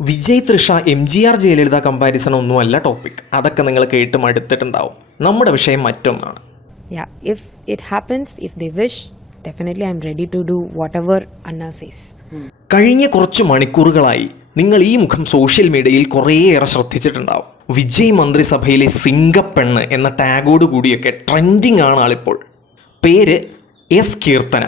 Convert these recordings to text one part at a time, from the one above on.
Vijay Trisha MGR Jayalalithaa comparison ഒന്നുമല്ല topic. അതൊക്കെ നിങ്ങൾ കേട്ട് മടുത്തിട്ടുണ്ടാവും. നമ്മുടെ വിഷയം മറ്റൊന്നാണ്. Yeah, if it happens, if they wish, definitely I'm ready to do whatever Anna says. കഴിഞ്ഞ കുറച്ച് മണിക്കൂറുകളായി നിങ്ങൾ ഈ മുഖം സോഷ്യൽ മീഡിയയിൽ കുറേയേറെ ശ്രദ്ധിച്ചിട്ടുണ്ടാവും. വിജയ് മന്ത്രിസഭയിലെ സിംഗപ്പെണ്ണ് എന്ന ടാഗോട് കൂടിയൊക്കെ ട്രെൻഡിങ് ആണ് ആളിപ്പോൾ. പേര് എസ് കീർത്തന,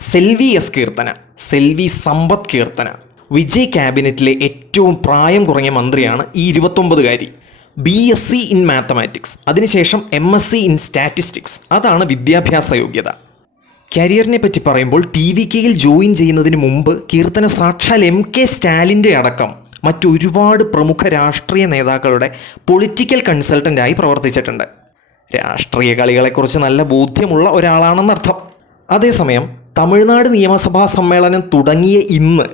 സെൽവി എസ് കീർത്തന, സെൽവി സമ്പത്ത് കീർത്തന. വിജയ് ക്യാബിനറ്റിലെ ഏറ്റവും പ്രായം കുറഞ്ഞ മന്ത്രിയാണ് ഈ 29-കാരി. BSc ഇൻ മാത്തമാറ്റിക്സ്, അതിനുശേഷം MSc ഇൻ സ്റ്റാറ്റിസ്റ്റിക്സ്. അതാണ് വിദ്യാഭ്യാസ യോഗ്യത. കരിയറിനെ പറ്റി പറയുമ്പോൾ TVKയിൽ ജോയിൻ ചെയ്യുന്നതിന് മുമ്പ് കീർത്തന സാക്ഷാൽ MK സ്റ്റാലിൻ്റെ അടക്കം മറ്റൊരുപാട് പ്രമുഖ രാഷ്ട്രീയ നേതാക്കളുടെ പൊളിറ്റിക്കൽ കൺസൾട്ടൻ്റായി പ്രവർത്തിച്ചിട്ടുണ്ട്. രാഷ്ട്രീയ കളികളെക്കുറിച്ച് നല്ല ബോധ്യമുള്ള ഒരാളാണെന്നർത്ഥം. അതേസമയം തമിഴ്നാട് നിയമസഭാ സമ്മേളനം തുടങ്ങിയ ഇന്ന്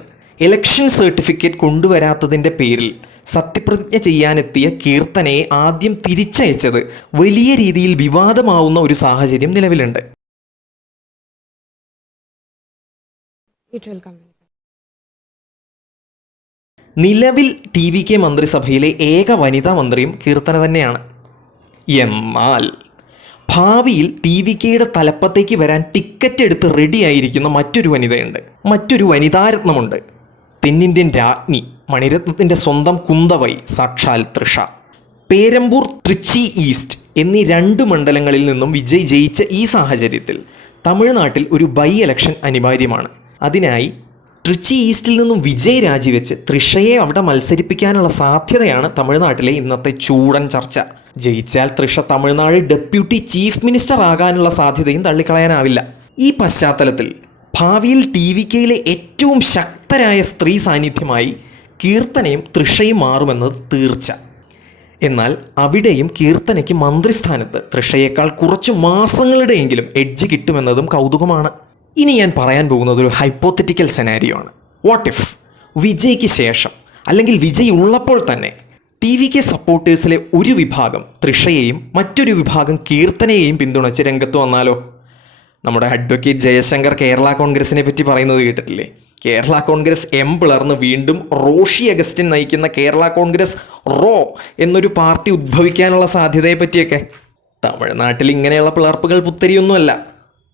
ഇലക്ഷൻ സർട്ടിഫിക്കറ്റ് കൊണ്ടുവരാത്തതിൻ്റെ പേരിൽ സത്യപ്രതിജ്ഞ ചെയ്യാനെത്തിയ കീർത്തനയെ ആദ്യം തിരിച്ചയച്ചത് വലിയ രീതിയിൽ വിവാദമാവുന്ന ഒരു സാഹചര്യം നിലവിലുണ്ട്. നിലവിൽ TVK മന്ത്രിസഭയിലെ ഏക വനിതാ മന്ത്രിയും കീർത്തന തന്നെയാണ്. എന്നാൽ ഭാവിയിൽ TVKയുടെ തലപ്പത്തേക്ക് വരാൻ ടിക്കറ്റ് എടുത്ത് റെഡിയായിരിക്കുന്ന മറ്റൊരു വനിതയുണ്ട്, മറ്റൊരു വനിതാരത്നമുണ്ട്. തെന്നിന്ത്യൻ രാജ്ഞി, മണിരത്നത്തിൻ്റെ സ്വന്തം കുന്തവൈ, സാക്ഷാൽ തൃഷ. പേരമ്പൂർ, ട്രിച്ചി ഈസ്റ്റ് എന്നീ 2 മണ്ഡലങ്ങളിൽ നിന്നും വിജയ് ജയിച്ച ഈ സാഹചര്യത്തിൽ തമിഴ്നാട്ടിൽ ഒരു ബൈ ഇലക്ഷൻ അനിവാര്യമാണ്. അതിനായി ട്രിച്ചി ഈസ്റ്റിൽ നിന്നും വിജയ് രാജിവെച്ച് തൃഷയെ അവിടെ മത്സരിപ്പിക്കാനുള്ള സാധ്യതയാണ് തമിഴ്നാട്ടിലെ ഇന്നത്തെ ചൂടൻ ചർച്ച. ജയിച്ചാൽ Trisha Tamil Nadu deputy chief minister ആകാനുള്ള സാധ്യതയും തള്ളിക്കളയാനാവില്ല. ഈ പശ്ചാത്തലത്തിൽ ഭാവിയിൽ TVKയിലെ ഏറ്റവും ശക്തരായ സ്ത്രീ സാന്നിധ്യമായി കീർത്തനയും തൃഷയും മാറുമെന്നത് തീർച്ച. എന്നാൽ അവിടെയും കീർത്തനയ്ക്ക് മന്ത്രിസ്ഥാനത്ത് തൃഷയേക്കാൾ കുറച്ച് മാസങ്ങളുടെയെങ്കിലും എഡ്ജ് കിട്ടുമെന്നതും കൗതുകമാണ്. ഇനി ഞാൻ പറയാൻ പോകുന്നത് ഒരു ഹൈപ്പോത്തറ്റിക്കൽ സെനാരിയോ ആണ്. വാട്ട് ഇഫ് വിജയ്ക്ക് ശേഷം, അല്ലെങ്കിൽ വിജയ് ഉള്ളപ്പോൾ തന്നെ TVK സപ്പോർട്ടേഴ്സിലെ ഒരു വിഭാഗം തൃഷയെയും മറ്റൊരു വിഭാഗം കീർത്തനയെയും പിന്തുണച്ച് രംഗത്ത് വന്നാലോ? നമ്മുടെ അഡ്വക്കേറ്റ് ജയശങ്കർ കേരള കോൺഗ്രസിനെ പറ്റി പറയുന്നത് കേട്ടിട്ടില്ലേ? കേരള കോൺഗ്രസ് പിളർന്ന് വീണ്ടും റോഷി അഗസ്റ്റിൻ നയിക്കുന്ന കേരള കോൺഗ്രസ് എന്നൊരു പാർട്ടി ഉദ്ഭവിക്കാനുള്ള സാധ്യതയെ പറ്റിയൊക്കെ. തമിഴ്നാട്ടിൽ ഇങ്ങനെയുള്ള പിളർപ്പുകൾ പുത്തരിയൊന്നുമല്ല,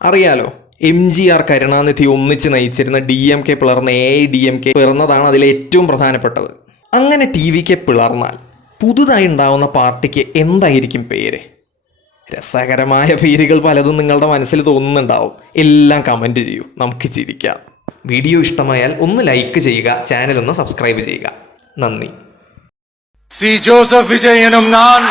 അറിയാലോ. MGR കരുണാനിധി ഒന്നിച്ച് നയിച്ചിരുന്ന DMK പിളർന്ന് AIDMK പിറന്നതാണ് അതിലെ ഏറ്റവും പ്രധാനപ്പെട്ടത്. അങ്ങനെ TVK പിളർന്നാൽ പുതുതായി ഉണ്ടാവുന്ന പാർട്ടിക്ക് എന്തായിരിക്കും പേര്? രസകരമായ പേരുകൾ പലതും നിങ്ങളുടെ മനസ്സിൽ തോന്നുന്നുണ്ടാവും. എല്ലാം കമൻറ്റ് ചെയ്യൂ, നമുക്ക് ചിരിക്കാം. വീഡിയോ ഇഷ്ടമായാൽ ഒന്ന് ലൈക്ക് ചെയ്യുക, ചാനൽ ഒന്ന് സബ്സ്ക്രൈബ് ചെയ്യുക. നന്ദി. C. Joseph Vijay എന്നും ഞാൻ